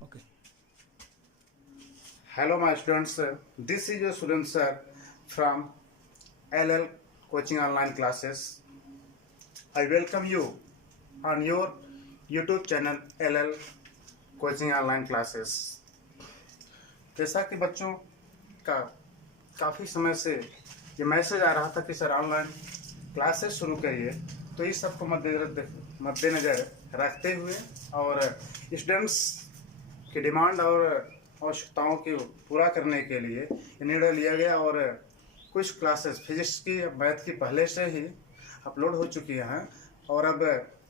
Okay. Hello, my students. This is your student sir from LL Coaching Online Classes. I welcome you on your YouTube channel LL Coaching Online Classes. जैसा कि बच्चों का काफ़ी समय से ये message आ रहा था कि सर ऑनलाइन क्लासेस शुरू करिए, तो इस सबको मद्देनज़र रखते हुए और स्टूडेंट्स की डिमांड और आवश्यकताओं को पूरा करने के लिए निर्णय लिया गया और कुछ क्लासेस फिजिक्स की मैथ की पहले से ही अपलोड हो चुकी हैं और अब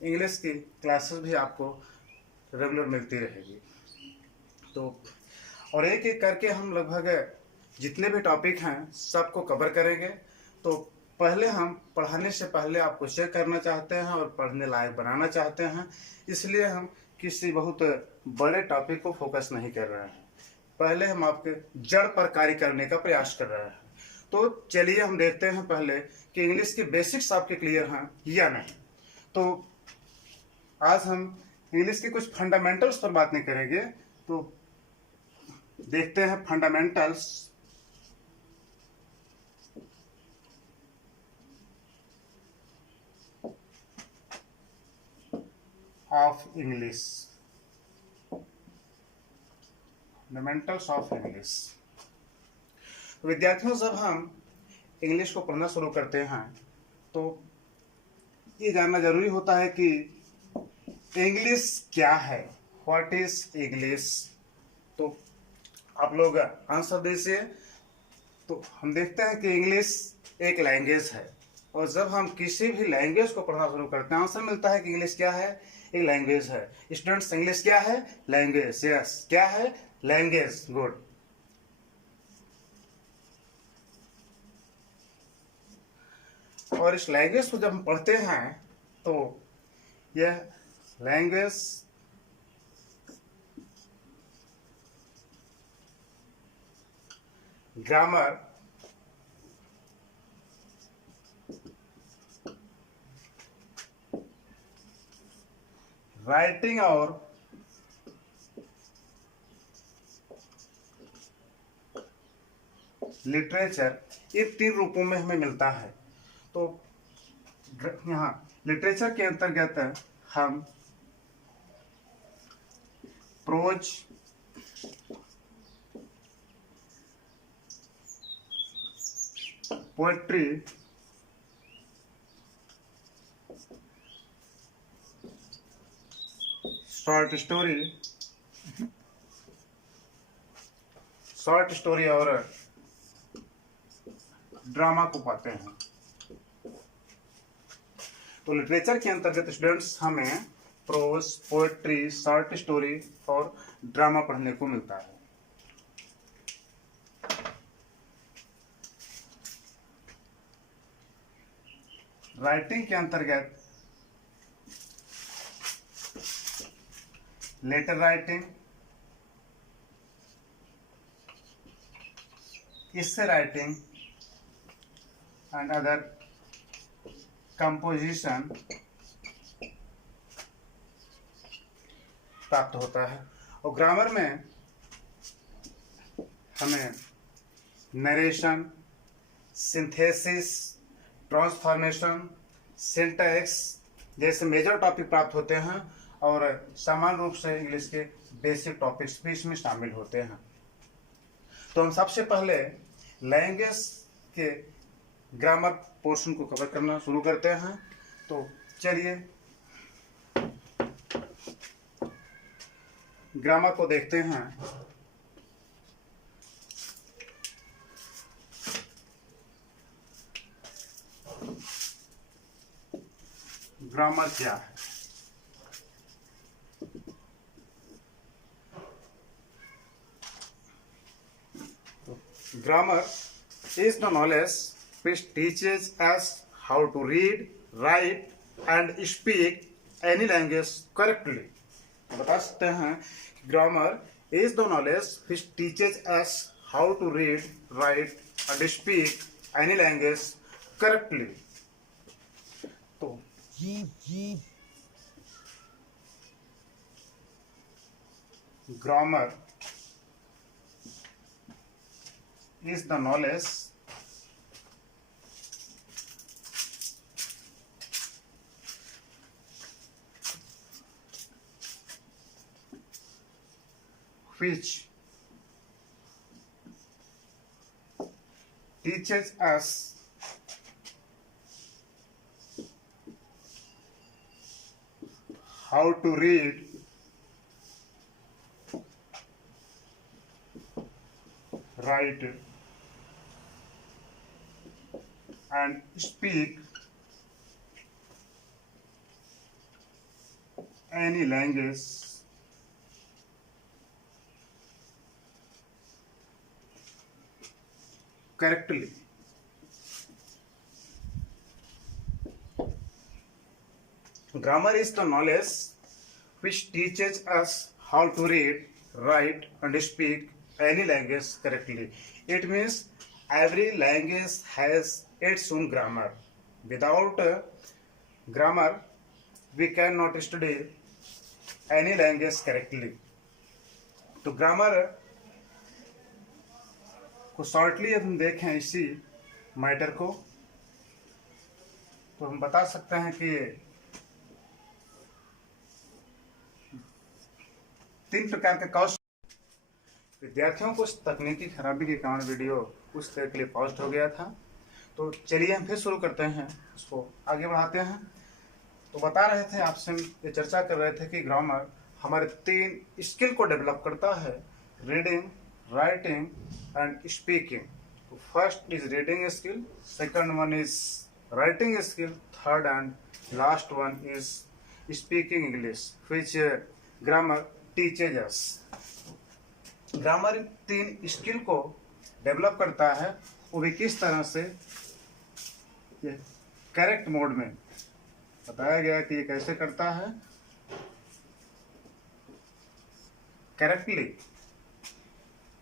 इंग्लिश की क्लासेस भी आपको रेगुलर मिलती रहेगी। तो और एक एक करके हम लगभग जितने भी टॉपिक हैं सबको कवर करेंगे। तो पहले हम पढ़ाने से पहले आपको चेक करना चाहते हैं और पढ़ने लायक बनाना चाहते हैं, इसलिए हम किसी बहुत बड़े टॉपिक को फोकस नहीं कर रहे हैं। पहले हम आपके जड़ पर कार्य करने का प्रयास कर रहे हैं। तो चलिए हम देखते हैं पहले कि इंग्लिश के बेसिक्स आपके क्लियर हैं या नहीं। तो आज हम इंग्लिश के कुछ फंडामेंटल्स पर बात नहीं करेंगे, तो देखते हैं fundamentals of English. Fundamentals of English. विद्यार्थियों, जब हम इंग्लिश को पढ़ना शुरू करते हैं तो ये जानना जरूरी होता है कि इंग्लिश क्या है, व्हाट इज इंग्लिश। तो आप लोग आंसर दीजिए। तो हम देखते हैं कि इंग्लिश एक लैंग्वेज है और जब हम किसी भी लैंग्वेज को पढ़ना शुरू करते हैं आंसर मिलता है कि इंग्लिश क्या है, एक लैंग्वेज है। स्टूडेंट्स, इंग्लिश क्या है? लैंग्वेज। यस, क्या है? लैंग्वेज। गुड। और इस लैंग्वेज को जब हम पढ़ते हैं तो यह लैंग्वेज ग्रामर, राइटिंग और लिटरेचर, ये तीन रूपों में हमें मिलता है। तो यहाँ लिटरेचर के अंतर्गत हम प्रोज, पोएट्री, शॉर्ट स्टोरी और ड्रामा को पाते हैं। तो लिटरेचर के अंतर्गत स्टूडेंट्स हमें प्रोज, पोएट्री, शॉर्ट स्टोरी और ड्रामा पढ़ने को मिलता है। राइटिंग के अंतर्गत letter writing, essay writing and other composition प्राप्त होता है। और ग्रामर में हमें नरेशन, सिंथेसिस, ट्रांसफॉर्मेशन, सिंटैक्स जैसे मेजर टॉपिक प्राप्त होते हैं और सामान्य रूप से इंग्लिश के बेसिक टॉपिक्स भी इसमें शामिल होते हैं। तो हम सबसे पहले लैंग्वेज के ग्रामर पोर्शन को कवर करना शुरू करते हैं। तो चलिए ग्रामर को देखते हैं। ग्रामर क्या है? Grammar is the knowledge which teaches us how to read, write and speak any language correctly. बता सकते हैं grammar is the knowledge which teaches us how to read, write and speak any language correctly. तो grammar is the knowledge which teaches us how to read, write, and speak any language correctly. Grammar is the knowledge which teaches us how to read, write, and speak any language correctly. It means every language has its own grammar. Without grammar, we cannot study any language correctly. तो grammar को shortly हम देखें इसी matter को, तो हम बता सकते हैं कि 3 प्रकार के कौशल। विद्यार्थियों को तकनीकी खराबी के कारण वीडियो कुछ देर के लिए पॉज हो गया था, तो चलिए हम फिर शुरू करते हैं, उसको आगे बढ़ाते हैं। तो बता रहे थे आपसे, ये चर्चा कर रहे थे कि ग्रामर हमारे 3 स्किल को डेवलप करता है, रीडिंग, राइटिंग एंड स्पीकिंग। तो first is reading skill, second one is writing skill, third and last one is speaking English which grammar teaches us. Grammar 3 skill को डेवलप करता है, वो भी किस तरह से, करेक्ट मोड में बताया गया कि ये कैसे करता है। करेक्टली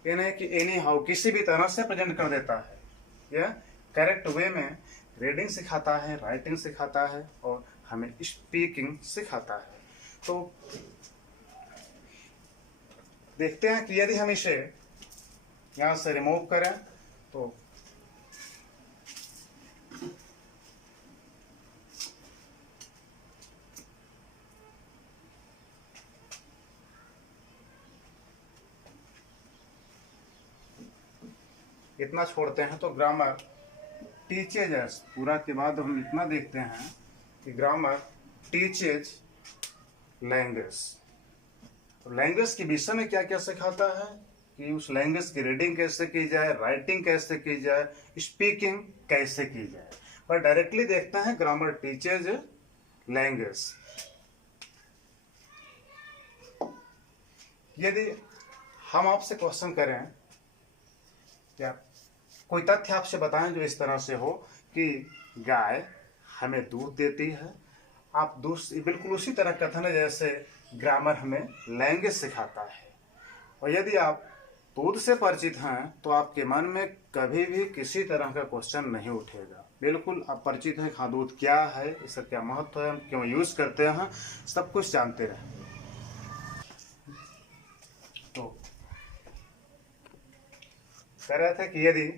ये नहीं कि एनी हाउ किसी भी तरह से प्रेजेंट कर देता है, यह करेक्ट वे में रीडिंग सिखाता है, राइटिंग सिखाता है और हमें स्पीकिंग सिखाता है। तो देखते हैं कि यदि हम इसे यहां से रिमूव करें तो इतना छोड़ते हैं, तो ग्रामर टीचेज अस, पूरा के बाद हम इतना देखते हैं कि ग्रामर टीचेज लैंग्वेज। तो लैंग्वेज के विषय में क्या क्या सिखाता है कि उस लैंग्वेज की रीडिंग कैसे की जाए, राइटिंग कैसे की जाए, स्पीकिंग कैसे की जाए। पर डायरेक्टली देखते हैं ग्रामर टीचेज लैंग्वेज। यदि हम आपसे क्वेश्चन करें या कोई तथ्य आपसे बताएं जो इस तरह से हो कि गाय हमें दूध देती है, आप बिल्कुल उसी तरह कथन है जैसे ग्रामर हमें लैंग्वेज सिखाता है। और यदि आप दूध से परिचित हैं तो आपके मन में कभी भी किसी तरह का क्वेश्चन नहीं उठेगा। बिल्कुल आप परिचित हैं, हाँ दूध क्या है, इसका क्या महत्व है, हम क्यों यूज करते हैं, सब कुछ जानते रहेंगे। तो कह रहे थे कि यदि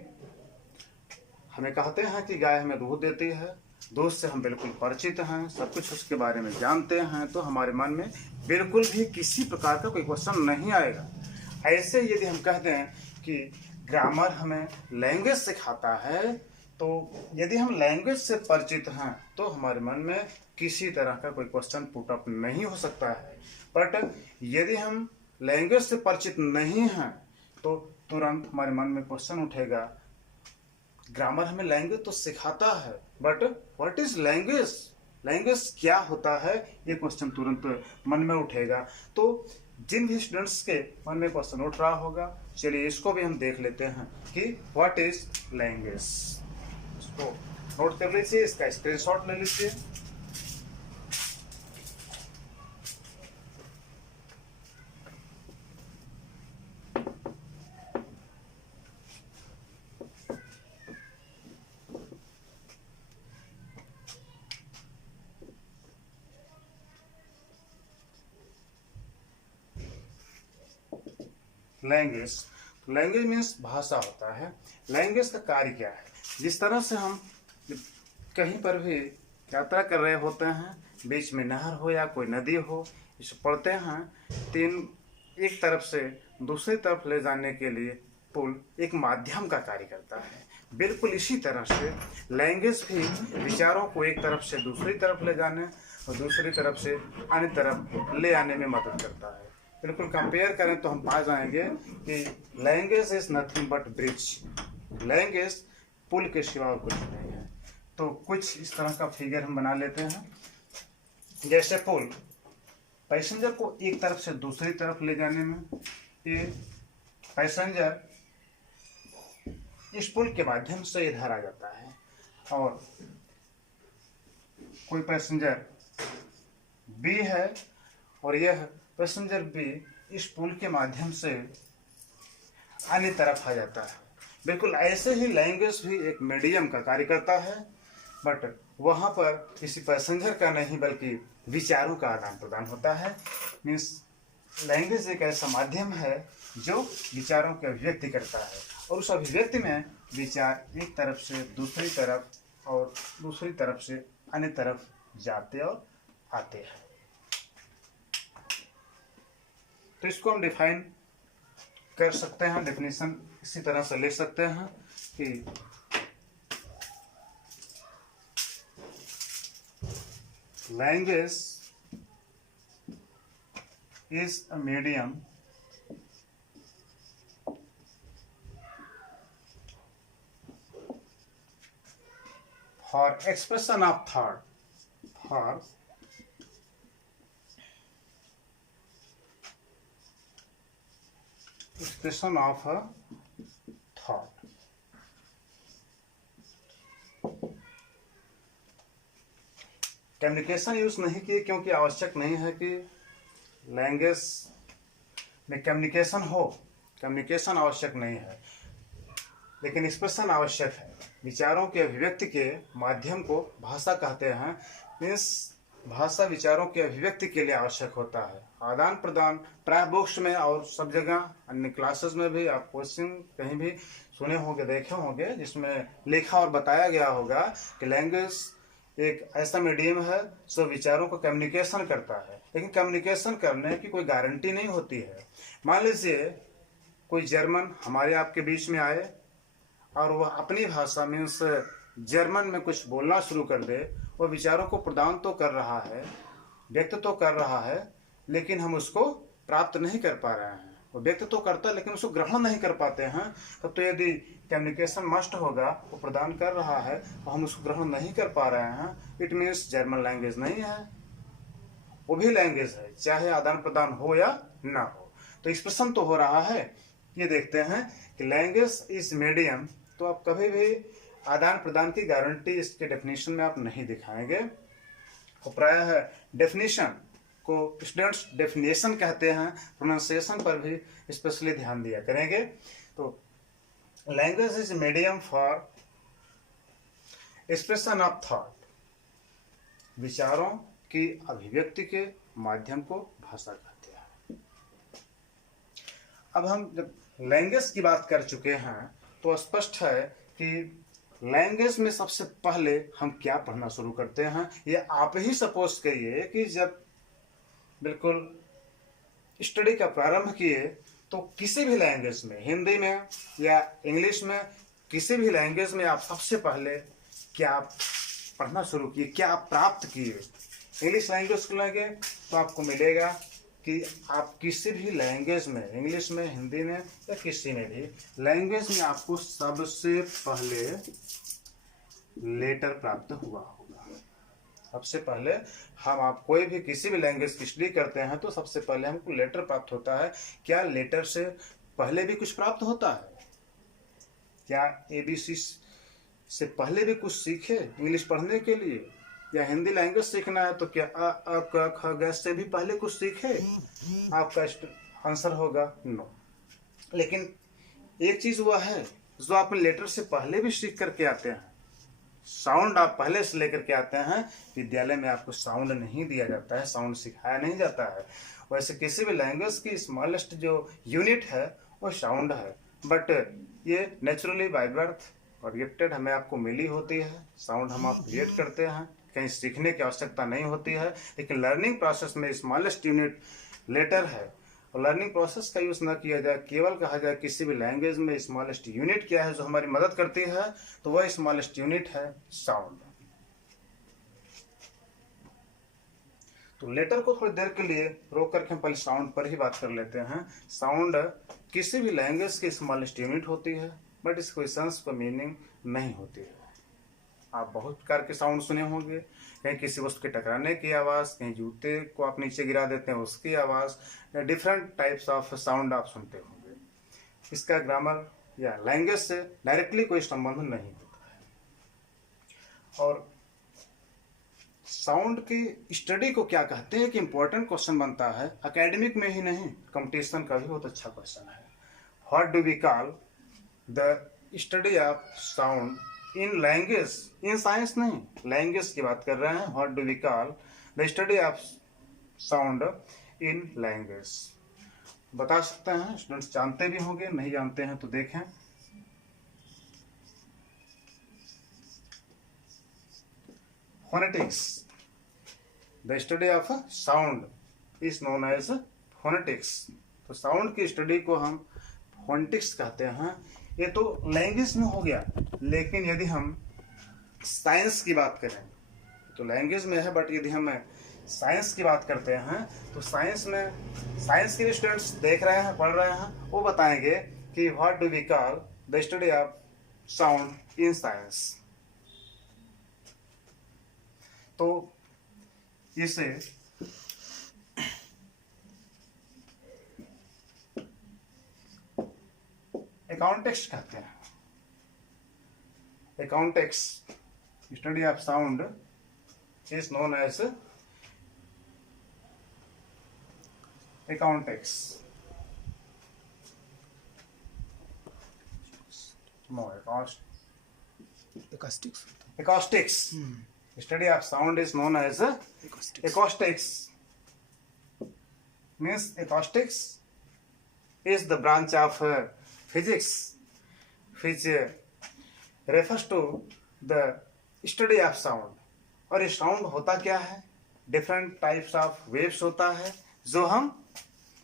हमें कहते हैं कि गाय हमें दूध देती है, दूध से हम बिल्कुल परिचित हैं, सब कुछ उसके बारे में जानते हैं, तो हमारे मन में बिल्कुल भी किसी प्रकार का कोई क्वेश्चन नहीं आएगा। ऐसे यदि हम कहते हैं कि ग्रामर हमें लैंग्वेज सिखाता है, तो यदि हम लैंग्वेज से परिचित हैं तो हमारे मन में किसी तरह का कोई क्वेश्चन पुट अप नहीं हो सकता है। बट यदि हम लैंग्वेज से परिचित नहीं हैं तो तुरंत हमारे मन में क्वेश्चन उठेगा, ग्रामर हमें लैंग्वेज तो सिखाता है, but what is language, language क्या होता है, ये क्वेश्चन तुरंत मन में उठेगा। तो जिन भी स्टूडेंट्स के मन में क्वेश्चन उठ रहा होगा, चलिए इसको भी हम देख लेते हैं कि व्हाट इज लैंग्वेज। इसको नोट कर लीजिए, इसका स्क्रीनशॉट ले लीजिए। लैंग्वेज। लैंग्वेज मीन्स भाषा होता है। लैंग्वेज का कार्य क्या है? जिस तरह से हम कहीं पर भी यात्रा कर रहे होते हैं, बीच में नहर हो या कोई नदी हो, इसे पढ़ते हैं, तीन एक तरफ से दूसरी तरफ ले जाने के लिए पुल एक माध्यम का कार्य करता है। बिल्कुल इसी तरह से लैंग्वेज भी विचारों को एक तरफ से दूसरी तरफ ले जाने और दूसरी तरफ से अन्य तरफ ले आने में मदद करता है। बिल्कुल कंपेयर करें तो हम पा जाएंगे कि language is nothing but bridge. Language पुल के सिवा और कुछ नहीं है। तो कुछ इस तरह का फिगर हम बना लेते हैं। जैसे पुल पैसेंजर को एक तरफ से दूसरी तरफ ले जाने में, ये पैसेंजर इस पुल के माध्यम से इधर आ जाता है और कोई पैसेंजर बी है और यह पैसेंजर बी इस पुल के माध्यम से अन्य तरफ आ जाता है। बिल्कुल ऐसे ही लैंग्वेज भी एक मीडियम का कार्य करता है, बट वहाँ पर किसी पैसेंजर का नहीं बल्कि विचारों का आदान प्रदान होता है। मीन्स लैंग्वेज एक ऐसा माध्यम है जो विचारों की अभिव्यक्ति करता है और उस अभिव्यक्ति में विचार एक तरफ से दूसरी तरफ और दूसरी तरफ से अन्य तरफ जाते और आते हैं। तो इसको हम डिफाइन कर सकते हैं, डेफिनेशन इसी तरह से ले सकते हैं कि language is a medium for expression of thought, for expression of a thought। Communication use नहीं किए क्योंकि आवश्यक नहीं है कि लैंग्वेज में कम्युनिकेशन हो। कम्युनिकेशन आवश्यक नहीं है, लेकिन एक्सप्रेशन आवश्यक है। विचारों के अभिव्यक्ति के माध्यम को भाषा कहते हैं। मीन्स भाषा विचारों के अभिव्यक्ति के लिए आवश्यक होता है। आदान प्रदान प्राय बुक्स में और सब जगह अन्य क्लासेस में भी आप क्वेश्चन कहीं भी सुने होंगे, देखे होंगे, जिसमें लिखा और बताया गया होगा कि लैंग्वेज एक ऐसा मीडियम है जो विचारों को कम्युनिकेशन करता है। लेकिन कम्युनिकेशन करने की कोई गारंटी नहीं होती है। मान लीजिए कोई जर्मन हमारे आपके बीच में आए और वह अपनी भाषा मीन्स जर्मन में कुछ बोलना शुरू कर दे। वह विचारों को प्रदान तो कर रहा है, व्यक्त तो कर रहा है, लेकिन हम उसको प्राप्त नहीं कर पा रहे हैं। वो व्यक्त तो करता है लेकिन उसको ग्रहण नहीं कर पाते हैं। तब तो यदि कम्युनिकेशन मस्ट होगा, वो प्रदान कर रहा है और हम उसको ग्रहण नहीं कर पा रहे हैं, इट मीन्स जर्मन लैंग्वेज नहीं है। वो भी लैंग्वेज है, चाहे आदान प्रदान हो या ना हो। तो एक्सप्रेशन तो हो रहा है। ये देखते हैं कि लैंग्वेज इज मीडियम, तो आप कभी भी आदान प्रदान की गारंटी इसके डेफिनेशन में आप नहीं दिखाएंगे। और प्रायः डेफिनेशन को स्टूडेंट्स डेफिनेशन कहते हैं, प्रोनाउंसिएशन पर भी स्पेशली ध्यान दिया करेंगे। तो language is medium for expression of thought, विचारों की अभिव्यक्ति के माध्यम को भाषा कहते हैं। अब हम जब लैंग्वेज की बात कर चुके हैं तो स्पष्ट है कि लैंग्वेज में सबसे पहले हम क्या पढ़ना शुरू करते हैं। ये आप ही सपोज करिए कि जब बिल्कुल स्टडी का प्रारंभ किए तो किसी भी लैंग्वेज में, हिंदी में या इंग्लिश में, किसी भी लैंग्वेज में आप सबसे पहले क्या पढ़ना शुरू किए, क्या आप प्राप्त किए। इंग्लिश लैंग्वेज को लेंगे तो आपको मिलेगा कि आप किसी भी लैंग्वेज में, इंग्लिश में, हिंदी में या किसी में भी लैंग्वेज में आपको सबसे पहले लेटर प्राप्त हुआ होगा। सबसे पहले आप कोई भी किसी भी लैंग्वेज की स्टडी करते हैं तो सबसे पहले हमको लेटर प्राप्त होता है। क्या लेटर से पहले भी कुछ प्राप्त होता है? क्या ABC से पहले भी कुछ सीखे इंग्लिश पढ़ने के लिए? या हिंदी लैंग्वेज सीखना है तो क्या अ क ख ग से भी पहले कुछ सीखे? आपका आंसर होगा नो। लेकिन एक चीज वह है जो आप लेटर से पहले भी सीख करके आते हैं। साउंड आप पहले से लेकर के आते हैं। विद्यालय में आपको साउंड नहीं दिया जाता है, साउंड सिखाया नहीं जाता है। वैसे किसी भी लैंग्वेज की स्मॉलेस्ट जो यूनिट है वो साउंड है, बट ये नेचुरली बाय बर्थ और गिफ्टेड हमें आपको मिली होती है। साउंड हम आप क्रिएट करते हैं, कहीं सीखने की आवश्यकता नहीं होती है। लेकिन लर्निंग प्रोसेस में स्मॉलेस्ट यूनिट लेटर है, और लर्निंग प्रोसेस का यूज़ ना किया जाए, केवल कहा जाए किसी भी लैंग्वेज में स्मॉलेस्ट यूनिट क्या है जो हमारी मदद करती है, तो वह स्मॉलेस्ट यूनिट है साउंड। तो लेटर को थोड़ी देर के लिए रोक करके हम पहले साउंड पर ही बात कर लेते हैं। साउंड किसी भी लैंग्वेज की स्मॉलेस्ट यूनिट होती है, बट इस क्वेश्चंस पर मीनिंग नहीं होती है। आप बहुत प्रकार के साउंड सुने होंगे, कहीं किसी वस्तु के टकराने की आवाज़, कहीं जूते को आप नीचे गिरा देते हैं उसकी आवाज़, या डिफरेंट टाइप्स ऑफ साउंड आप सुनते होंगे। इसका ग्रामर या लैंग्वेज से डायरेक्टली कोई संबंध नहीं होता है। और साउंड की स्टडी को क्या कहते हैं कि इंपॉर्टेंट क्वेश्चन बनता है, एकेडमिक में ही नहीं, कंपटीशन का भी बहुत अच्छा क्वेश्चन है। What do we call the study of sound in language? In science नहीं, लैंग्वेज की बात कर रहे हैं। व्हाट do we call the study of sound in लैंग्वेज? बता सकते हैं, स्टूडेंट्स जानते भी होंगे, नहीं जानते हैं तो देखें। Phonetics, the study of sound is known as phonetics. तो साउंड की स्टडी को हम फोनेटिक्स कहते हैं। ये तो लैंग्वेज में हो गया, लेकिन यदि हम साइंस की बात करें तो लैंग्वेज में है, बट यदि हम साइंस की बात करते हैं तो साइंस में, साइंस के स्टूडेंट्स देख रहे हैं, पढ़ रहे हैं, वो बताएंगे कि what do we call the study of sound in science. तो इसे अकाउंटेक्स कहते हैं। Acoustics study of sound is known as acoustics. No, acoustics. Study of sound is known as acoustics. Means acoustics is the branch of physics which refers to the study of sound. और ये sound होता क्या है? Different types of waves होता है जो हम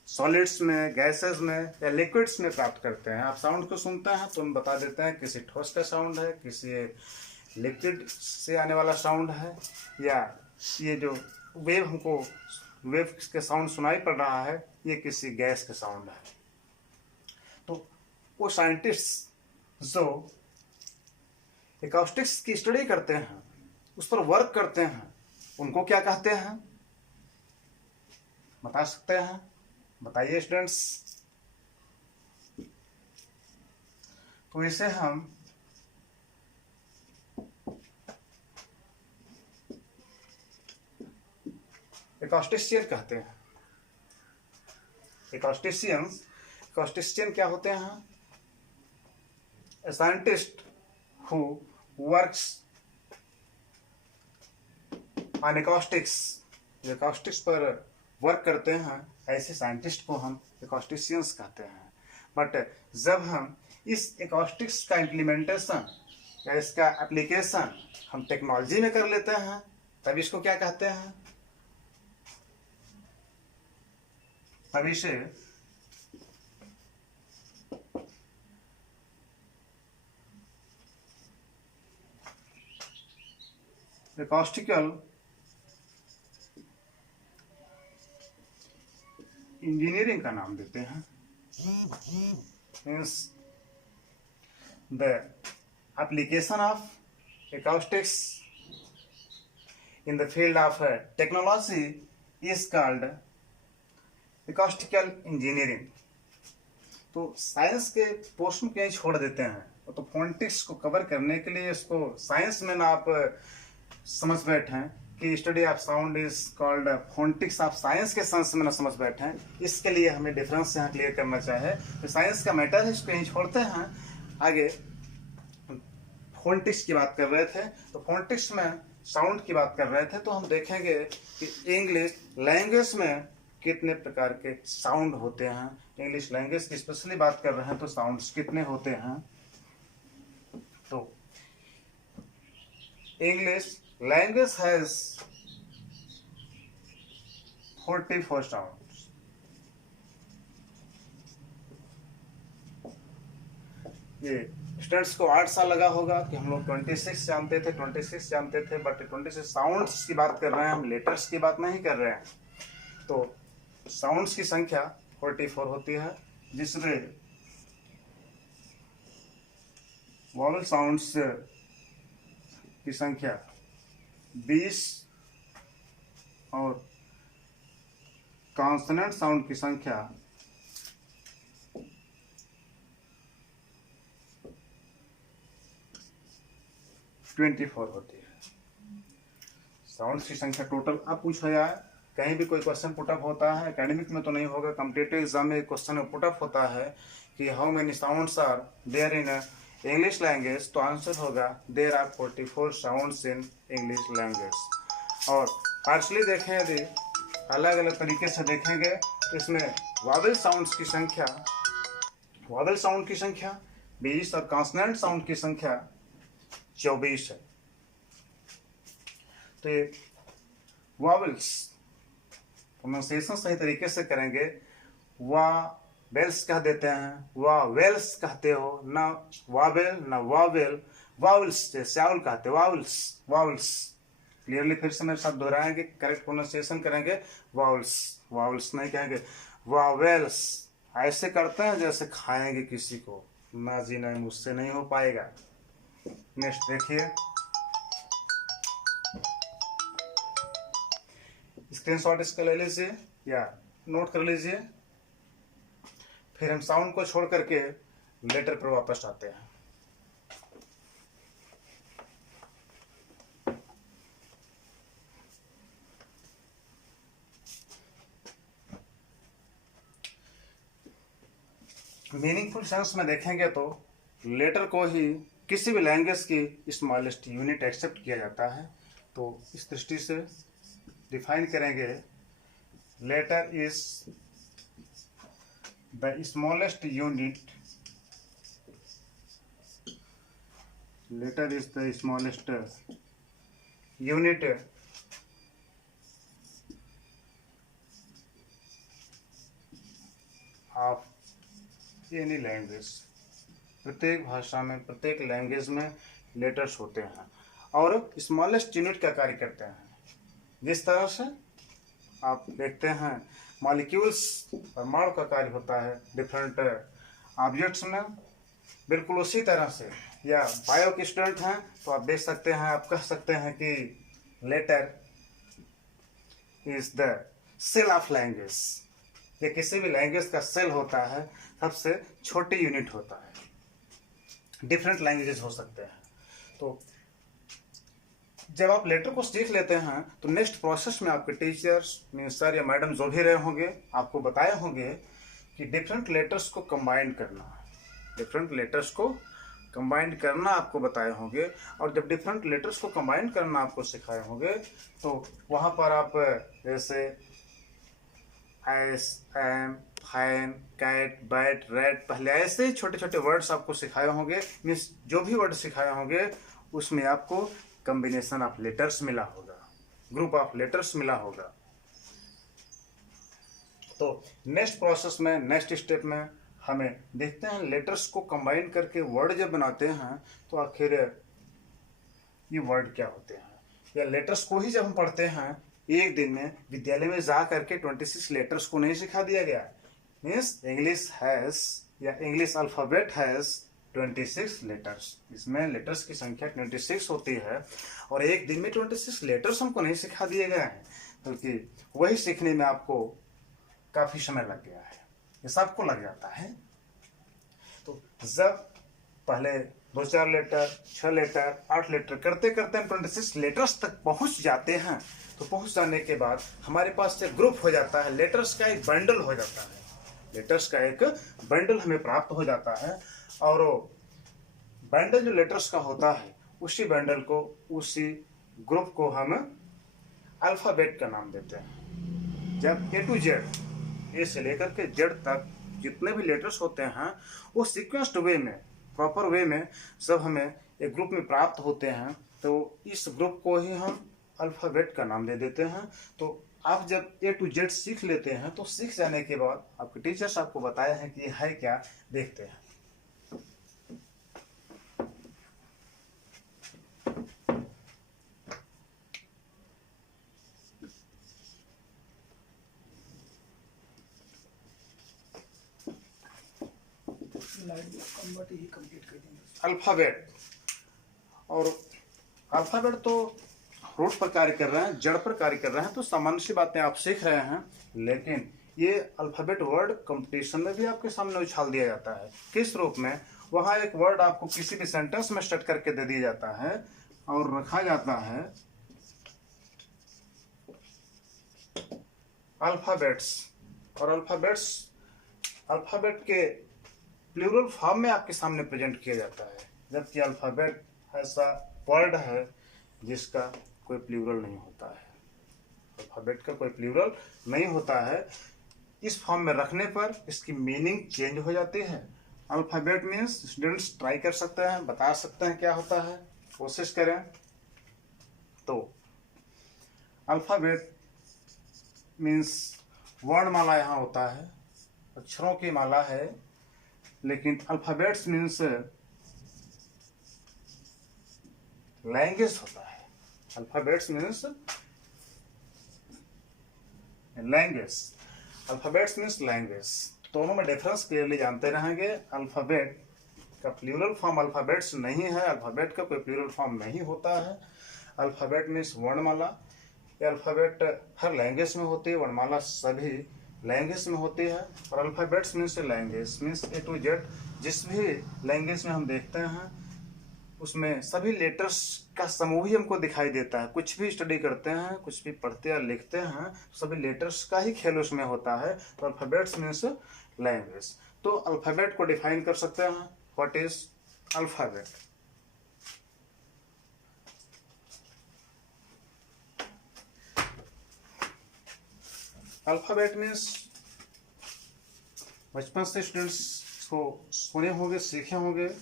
solids में, गैसेस में या लिक्विड्स में प्राप्त करते हैं। आप साउंड को सुनते हैं तो हम बता देते हैं किसी ठोस का साउंड है, किसी लिक्विड से आने वाला साउंड है, या ये जो वेव हमको वेव के साउंड सुनाई पड़ रहा है ये किसी गैस का साउंड है। तो वो साइंटिस्ट जो एकॉस्टिक्स की स्टडी करते हैं, उस पर वर्क करते हैं, उनको क्या कहते हैं बता सकते हैं? बताइए स्टूडेंट्स। तो इसे हम एकॉस्टिशियन कहते हैं। एकॉस्टिशियन क्या होते हैं? A scientist who works on acoustics, जो एकॉस्टिक्स पर वर्क करते हैं, ऐसे साइंटिस्ट को हम एकॉस्टिशियंस कहते हैं। बट जब हम इस एकॉस्टिक्स का इम्प्लीमेंटेशन या इसका एप्लीकेशन हम टेक्नोलॉजी में कर लेते हैं, तब इसको क्या कहते हैं? अब इसे एकॉस्टिकल इंजीनियरिंग का नाम देते हैं। Means the application of acoustics in the field of technology is called acoustical engineering. तो साइंस के पोर्शन को यहीं छोड़ देते हैं, तो फोनेटिक्स को कवर करने के लिए इसको साइंस में ना आप समझ बैठें कि study of sound is called phonetics of science के सेंस में ना समझ बैठें। इसके लिए हमें डिफरेंस यहाँ क्लियर करना चाहे तो साइंस का मैटर है, इसको यहीं छोड़ते हैं। आगे फोनेटिक्स की बात कर रहे थे, तो फोनेटिक्स में साउंड की बात कर रहे थे, तो हम देखेंगे कि इंग्लिश लैंग्वेज में कितने प्रकार के साउंड होते हैं। इंग्लिश लैंग्वेज की स्पेशली बात कर रहे हैं तो साउंड्स कितने होते हैं। तो इंग्लिश लैंग्वेज हैज 44 साउंड्स। ये स्टूडेंट्स को 8 साल लगा होगा कि हम लोग 26 जानते थे, 26 जानते थे, बट 26 साउंड्स की बात कर रहे हैं हम, लेटर्स की बात नहीं कर रहे हैं। तो साउंड्स की संख्या 44 होती है, जिसमें वॉवल साउंड्स की संख्या 20 और कॉन्सोनेंट साउंड की संख्या 24 होती है। साउंड्स की संख्या टोटल अब पूछा जाए, कहीं भी कोई क्वेश्चन पुटअप होता है, एकेडमिक में तो नहीं होगा, कॉम्पिटिटिव एग्जाम में क्वेश्चन पुटअप होता है कि how many sounds are there in English language, तो आंसर होगा there are 44 sounds in English language. और पार्शली देखें यदि अलग अलग तरीके से देखेंगे तो इसमें वॉवेल साउंड्स की संख्या, वॉवेल साउंड की संख्या 20 और कॉन्सोनेंट साउंड की संख्या 24 है। तो ये वॉवेल्स प्रोनाउंसिएशन सही तरीके से करेंगे, वेल्स कह देते हैं, वेल्स कहते हो, ना वावेल ना वावेल, वावल्स चावल कहते हैं, वावल्स वावल्स। क्लियरली फिर से मेरे साथ दोहराएंगे, करेक्ट प्रोनाउंसिएशन करेंगे, वावल्स वावल्स नहीं कहेंगे, वावेल्स। ऐसे करते हैं जैसे खाएंगे किसी को, ना जी नहीं, मुझसे नहीं हो पाएगा। नेक्स्ट देखिए, स्क्रीनशॉट इसका ले लीजिए या नोट कर लीजिए। फिर हम साउंड को छोड़ करके लेटर पर वापस आते हैं। मीनिंगफुल सेंस में देखेंगे तो लेटर को ही किसी भी लैंग्वेज की स्मॉलेस्ट यूनिट एक्सेप्ट किया जाता है। तो इस दृष्टि से डिफाइन करेंगे, letter is the smallest unit, letter is the smallest unit of any language. प्रत्येक भाषा में, प्रत्येक लैंग्वेज में लेटर्स होते हैं और स्मॉलेस्ट यूनिट का कार्य करते हैं। जिस तरह से आप देखते हैं मॉलिक्यूल्स, परमाणु का कार्य होता है डिफरेंट ऑब्जेक्ट्स में, बिल्कुल उसी तरह से। या बायो के स्टूडेंट हैं तो आप देख सकते हैं, आप कह सकते हैं कि letter is the cell of language. ये किसी भी लैंग्वेज का सेल होता है, सबसे छोटी यूनिट होता है। डिफरेंट लैंग्वेजेस हो सकते हैं। तो जब आप लेटर को सीख लेते हैं तो नेक्स्ट प्रोसेस में आपके टीचर्स, सर या मैडम जो भी रहे होंगे, आपको बताए होंगे कि डिफरेंट लेटर्स को कंबाइन करना, डिफरेंट लेटर्स को कंबाइन करना आपको बताए होंगे। और जब डिफरेंट लेटर्स को कंबाइन करना आपको सिखाए होंगे तो वहाँ पर आप जैसे as, am, fan, cat, bat, red, पहले ऐसे ही छोटे छोटे वर्ड्स आपको सिखाए होंगे। मीन्स जो भी वर्ड सिखाए होंगे उसमें आपको कॉम्बिनेशन ऑफ लेटर्स मिला होगा, ग्रुप ऑफ लेटर्स मिला होगा। तो नेक्स्ट प्रोसेस में, नेक्स्ट स्टेप में हमें देखते हैं लेटर्स को कंबाइन करके वर्ड जब बनाते हैं तो आखिर ये वर्ड क्या होते हैं। या लेटर्स को ही जब हम पढ़ते हैं, एक दिन में विद्यालय में जा करके 26 लेटर्स को नहीं सिखा दिया गया। मीन्स इंग्लिश हैज या इंग्लिश अल्फाबेट हैज 26 लेटर्स। इसमें लेटर्स की संख्या 26 होती है और एक दिन में 26 लेटर्स हमको नहीं सिखा दिए गए हैं, बल्कि वही सीखने में आपको काफी समय लग गया है। ये सबको लग जाता है। तो जब पहले 2-4 लेटर, 6 लेटर, 8 लेटर करते करते हम 26 लेटर्स तक पहुंच जाते हैं, तो पहुंच जाने के बाद हमारे पास एक ग्रुप हो जाता है, लेटर्स का एक बंडल हो जाता है। लेटर्स का एक बंडल हमें प्राप्त हो जाता है और वो बंडल जो लेटर्स का होता है, उसी बंडल को, उसी ग्रुप को हम अल्फाबेट का नाम देते हैं। जब ए टू जेड, ए से लेकर के जेड तक जितने भी लेटर्स होते हैं वो सीक्वेंस्ड वे में, प्रॉपर वे में सब हमें एक ग्रुप में प्राप्त होते हैं, तो इस ग्रुप को ही हम अल्फ़ाबेट का नाम दे देते हैं। तो आप जब ए टू जेड सीख लेते हैं तो सीख जाने के बाद आपके टीचर्स आपको बताए हैं कि ये है क्या, देखते हैं। अल्फ़ाबेट, और अल्फ़ाबेट तो रूट पर कार्य कर रहे हैं, जड़ पर कार्य कर रहे हैं, तो सामान्य सी बातें आप सीख रहे हैं। लेकिन ये अल्फ़ाबेट वर्ड कंपटीशन में भी आपके सामने उछाल दिया जाता है। किस रूप में? वहाँ एक वर्ड आपको किसी भी सेंटेंस में स्टार्ट करके दे दिया जाता है और रखा जाता है अल्फ़ाबेट्स, और अल्फ़ाबेट के प्लूरल फॉर्म में आपके सामने प्रेजेंट किया जाता है, जबकि अल्फ़ाबेट ऐसा वर्ड है जिसका कोई प्लूरल नहीं होता है। अल्फ़ाबेट का कोई प्लूरल नहीं होता है। इस फॉर्म में रखने पर इसकी मीनिंग चेंज हो जाती है। अल्फ़ाबेट मीन्स, स्टूडेंट्स ट्राई कर सकते हैं, बता सकते हैं क्या होता है, कोशिश करें। तो अल्फ़ाबेट मीन्स वर्णमाला यहाँ होता है, अक्षरों की माला है, लेकिन अल्फ़ाबेट्स मीन्स लैंग्वेज होता है। Alphabets means language, alphabets means language. दोनों में डिफरेंस क्लियरली जानते रहेंगे। अल्फ़ाबेट का प्लूरल फॉर्म अल्फ़ाबेट्स नहीं है, अल्फ़ाबेट का कोई प्लूरल फॉर्म नहीं होता है। अल्फ़ाबेट मीन्स वर्णमाला। ये अल्फ़ाबेट हर लैंग्वेज में होती है, वर्णमाला सभी लैंग्वेज में होती है। और alphabets means language, means A to Z जिस भी लैंग्वेज में हम देखते हैं उसमें सभी लेटर्स का समूह ही हमको दिखाई देता है। कुछ भी स्टडी करते हैं, कुछ भी पढ़ते या लिखते हैं, सभी लेटर्स का ही खेल उसमें होता है। तो अल्फ़ाबेट्स मीन्स लैंग्वेज। तो अल्फ़ाबेट को डिफाइन कर सकते हैं, what is alphabet. Alphabet means, बचपन से स्टूडेंट्स को सुने होंगे, सीखे होंगे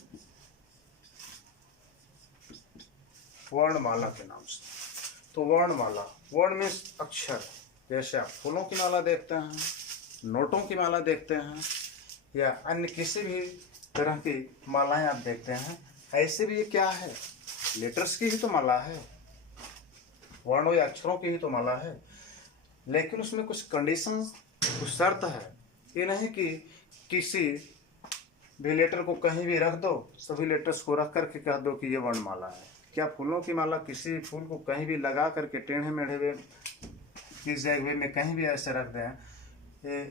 वर्णमाला के नाम से। तो वर्णमाला, वर्ण मीन्स अक्षर। जैसे आप फूलों की माला देखते हैं, नोटों की माला देखते हैं, या अन्य किसी भी तरह की मालाएं आप देखते हैं, ऐसे भी ये क्या है, लेटर्स की ही तो माला है, वर्णों या अक्षरों की ही तो माला है। लेकिन उसमें कुछ कंडीशन, कुछ शर्त है। ये नहीं कि किसी भी लेटर को कहीं भी रख दो, सभी लेटर्स को रख करके कह दो कि ये वर्णमाला है। क्या फूलों की माला किसी फूल को कहीं भी लगा करके टेढ़े मेढ़े हुए किस जगह में कहीं भी ऐसे रख दें, ये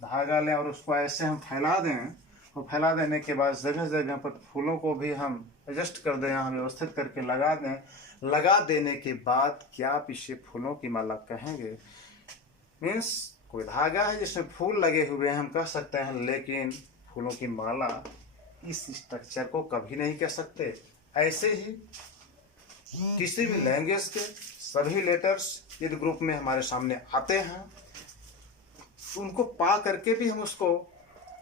धागा लें और उसको ऐसे हम फैला दें, और फैला देने के बाद जगह जगह पर फूलों को भी हम एडजस्ट कर दें, यहाँ व्यवस्थित करके लगा दें, लगा देने के बाद क्या आप इसे फूलों की माला कहेंगे? मीन्स कोई धागा है जिसमें फूल लगे हुए हैं हम कह सकते हैं, लेकिन फूलों की माला इस स्ट्रक्चर को कभी नहीं कह सकते। ऐसे ही किसी भी लैंग्वेज के सभी लेटर्स यदि ग्रुप में हमारे सामने आते हैं, उनको पा करके भी हम उसको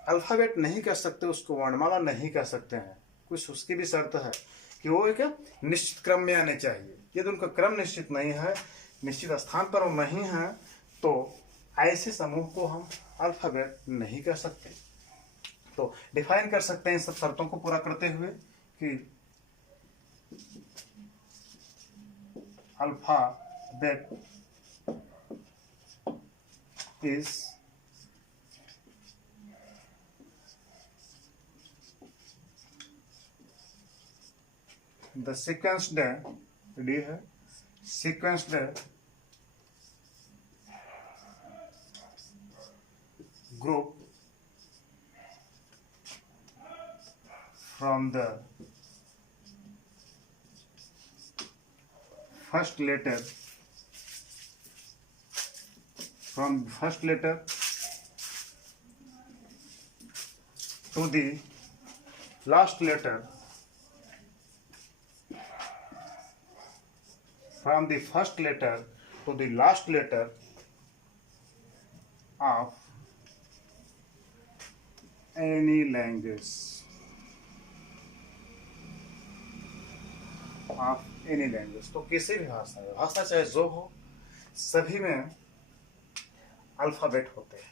अल्फ़ाबेट नहीं कह सकते, उसको वर्णमाला नहीं कह सकते हैं। कुछ उसकी भी शर्त है कि वो एक निश्चित क्रम में आने चाहिए। यदि उनका क्रम निश्चित नहीं है, निश्चित स्थान पर वो नहीं है, तो ऐसे समूह को हम अल्फ़ाबेट नहीं कह सकते। तो डिफाइन कर सकते हैं इन सब शर्तों को पूरा करते हुए कि alphabet is the sequenced, D है, sequenced group from the first letter to the last letter, from the first letter to the last letter of any language, तो किसी भी भाषा चाहे जो हो, सभी में अल्फ़ाबेट होते हैं।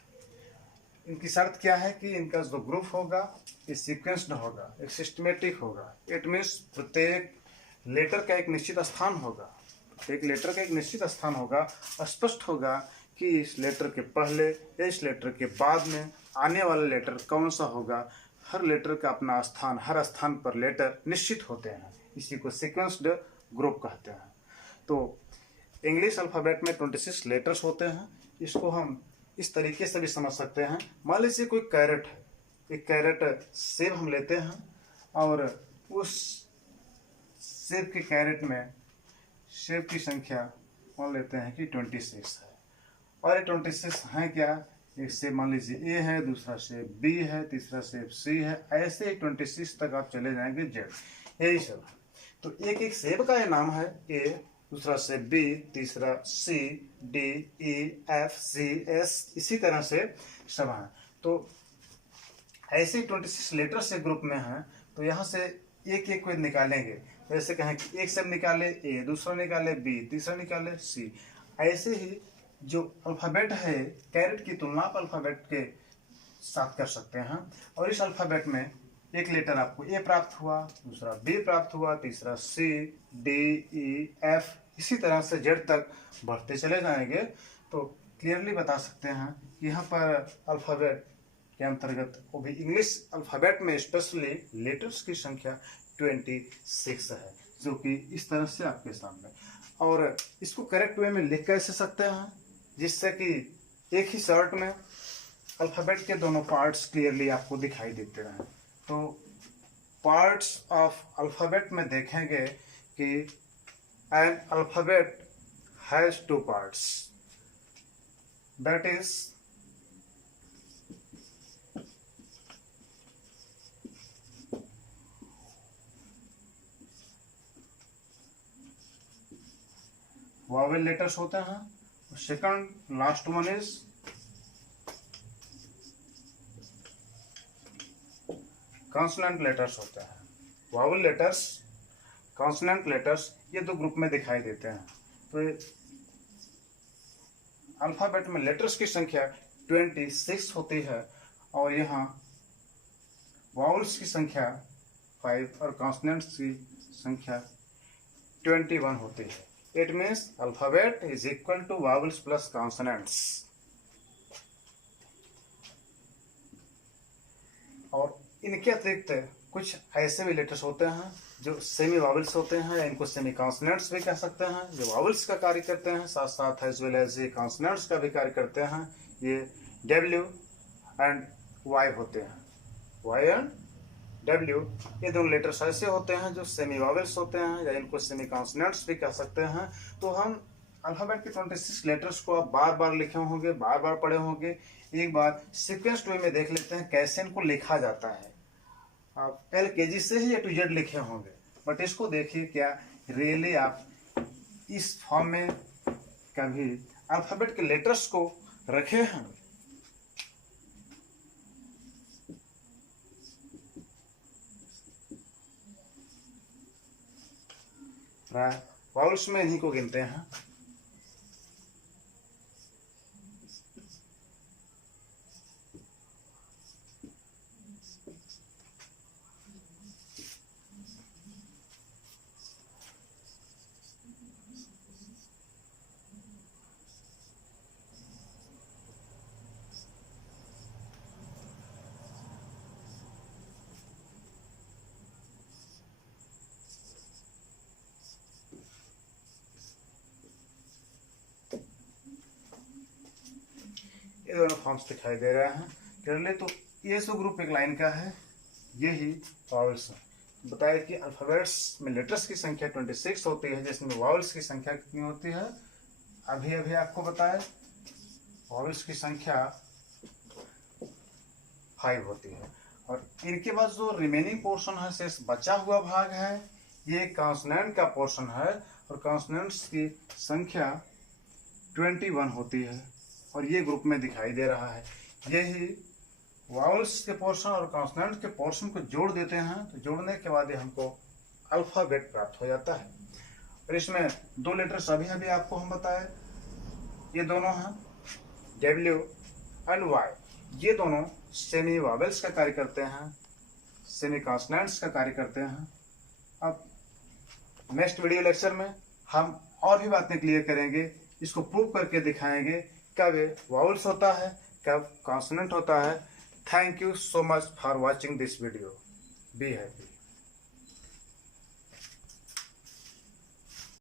इनकी शर्त क्या है कि इनका जो ग्रुप होगा ये सीक्वेंस्ड होगा, एक सिस्टमेटिक होगा। इट मीन्स प्रत्येक लेटर का एक निश्चित स्थान होगा, प्रत्येक लेटर का एक निश्चित स्थान होगा। स्पष्ट होगा कि इस लेटर के पहले या इस लेटर के बाद में आने वाला लेटर कौन सा होगा। हर लेटर का अपना स्थान, हर स्थान पर लेटर निश्चित होते हैं, इसी को सीक्वेंस्ड ग्रुप कहते हैं। तो इंग्लिश अल्फ़ाबेट में 26 लेटर्स होते हैं। इसको हम इस तरीके से भी समझ सकते हैं। मान लीजिए कोई कैरेट है, एक कैरेट सेब हम लेते हैं और उस सेब के कैरेट में सेब की संख्या मान लेते हैं कि 26 है। और ये 26 हैं क्या, एक सेब मान लीजिए ए है, दूसरा सेब बी है, तीसरा सेब सी है, ऐसे ही 26 तक आप चले जाएंगे जेड, यही सब है। तो एक एक सेब का ये नाम है ए, दूसरा से बी, तीसरा सी, डी, ई, एफ, सी, एस, इसी तरह से सब हैं। तो ऐसे 26 लेटर से ग्रुप में हैं। तो यहाँ से एक एक को निकालेंगे, जैसे कहें कि एक सेब निकाले ए, दूसरा निकाले बी, तीसरा निकाले सी। ऐसे ही जो अल्फ़ाबेट है कैरेट की तुलना आप अल्फ़ाबेट के साथ कर सकते हैं। और इस अल्फ़ाबेट में एक लेटर आपको ए प्राप्त हुआ, दूसरा बी प्राप्त हुआ, तीसरा सी, डी, ई, एफ, इसी तरह से जेड तक बढ़ते चले जाएंगे। तो क्लियरली बता सकते हैं कि यहाँ पर अल्फ़ाबेट के अंतर्गत वो भी इंग्लिश अल्फ़ाबेट में स्पेशली लेटर्स की संख्या 26 है, जो कि इस तरह से आपके सामने। और इसको करेक्ट वे में लिख कैसे सकते हैं, जिससे कि एक ही शर्ट में अल्फ़ाबेट के दोनों पार्ट्स क्लियरली आपको दिखाई देते रहें। तो पार्ट्स ऑफ अल्फ़ाबेट में देखेंगे कि N alphabet has 2 parts, that is Wavell letters होते हैं, second last one is consonant letters होते हैं। वावेल लेटर्स, कॉन्सोनेंट लेटर्स, ये दो ग्रुप में दिखाई देते हैं। तो अल्फ़ाबेट में लेटर्स की संख्या 26 होती है और यहाँ वावल्स की संख्या 5 और कॉन्सोनेंट्स की संख्या 21 होती है। It means alphabet is equal to vowels plus consonants. और इनके अतिरिक्त कुछ ऐसे भी लेटर्स होते हैं जो सेमी वावल्स होते हैं, या इनको सेमी कॉन्सोनेंट्स भी कह सकते हैं, जो वावल्स का कार्य करते हैं, साथ साथ एज वेल एज ये कॉन्सोनेंट्स का भी कार्य करते हैं। ये डब्ल्यू एंड वाई होते हैं, वाई एंड डब्ल्यू, ये दोनों लेटर्स ऐसे होते हैं जो सेमी वावल्स होते हैं, या इनको सेमी कॉन्सोनेंट्स भी कह सकते हैं। तो हम अल्फ़ाबेट के 26 लेटर्स को आप बार बार लिखे होंगे, बार बार पढ़े होंगे। एक बार सीक्वेंस वे में देख लेते हैं कैसे इनको लिखा जाता है। आप LKG से ही A to Z लिखे होंगे, बट इसको देखिए क्या रियली आप इस फॉर्म में कभी अल्फ़ाबेट के लेटर्स को रखे हैं। वावल्स में इन्हीं को गिनते हैं। ये दोनों फॉर्म्स दिखाई दे रहे हैं क्लियरली। तो ये जो ग्रुप एक लाइन का है, यही वावल्स है। बताया कि अल्फ़ाबेट्स में लेटर्स की संख्या 26 होती है, जिसमें वावल्स की संख्या कितनी होती है, अभी अभी आपको बताया वावल्स की संख्या 5 होती है। और इनके बाद जो रिमेनिंग पोर्शन है, शेष बचा हुआ भाग है, ये कॉन्सोनेंट का पोर्शन है, और कॉन्सोनेंट्स की संख्या 21 होती है। और ये ग्रुप में दिखाई दे रहा है। यही वावल्स के पोर्शन और कॉन्सोनेंट के पोर्शन को जोड़ देते हैं, तो जोड़ने के बाद ये हमको अल्फाबेट प्राप्त हो जाता है। और इसमें 2 लेटर्स अभी आपको हम बताए, ये दोनों हैं W एंड Y। ये दोनों सेमी वावेल्स का कार्य करते हैं, सेमी कॉन्सोनेंट्स का कार्य करते हैं। अब नेक्स्ट वीडियो लेक्चर में हम और भी बातें क्लियर करेंगे, इसको प्रूव करके दिखाएंगे कब वावल्स होता है, कब कॉन्सोनेंट होता है। Thank you so much for watching this video. Be happy.